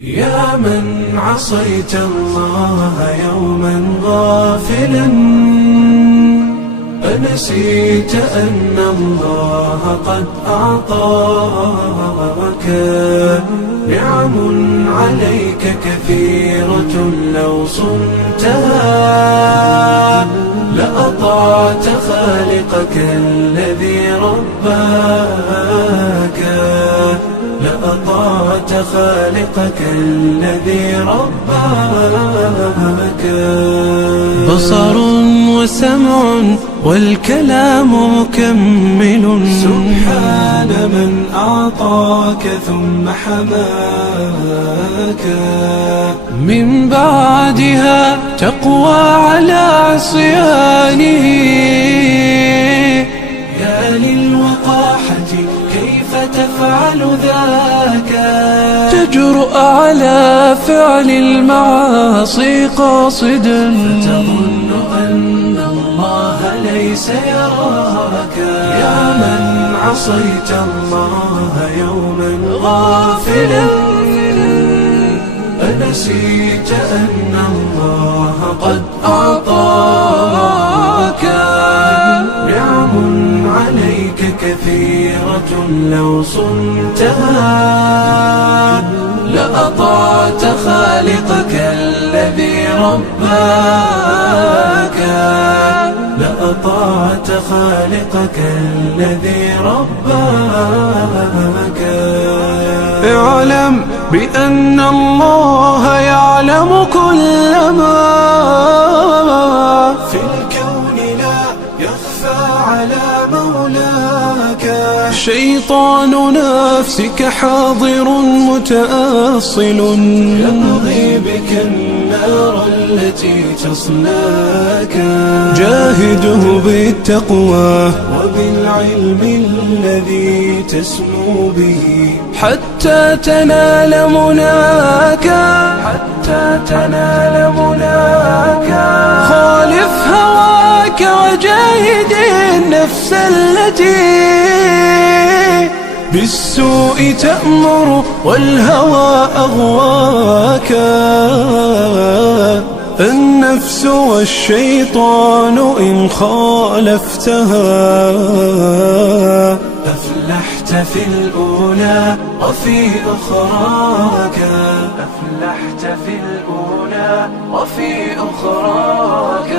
يا من عصيت الله يوما غافلا، أنسيت أن الله قد أعطاك نعم عليك كثيرة، لو صنتها لأطعت خالقك الذي رباك، لأطعت خالقك الذي رباك. بصر وسمع والكلام مكمل، سبحان من أعطاك ثم حماك. من بعدها تقوى على عصيانه، يا للوقاحة كيف تفعل ذاك؟ تجرؤ على فعل المعاصي قاصدا، فتظن أن الله ليس يراك. يا من عصيت الله يوما غافلا، أنسيت أن الله قد أعطاك نعم عليك كثيرة، لو صنتها لأطعت خالقك الذي رباك، لأطعت خالقك الذي رباك. اعلم بأن الله يعلم كل ما في الكون، لا يخفى على مولاك. شيطان نفسك حاضر متأصل، يبغي بك النار التي تصلاك. جاهده بالتقوى وبالعلم الذي تسمو به، حتى تنال مناك، حتى تنال مناك. خالف هواك وجاهد النفس التي بالسوء تأمر والهوى أغواك. النفس والشيطان إن خالفتها أفلحت في الأولى وفي أخراك، أفلحت في الأولى وفي أخراك.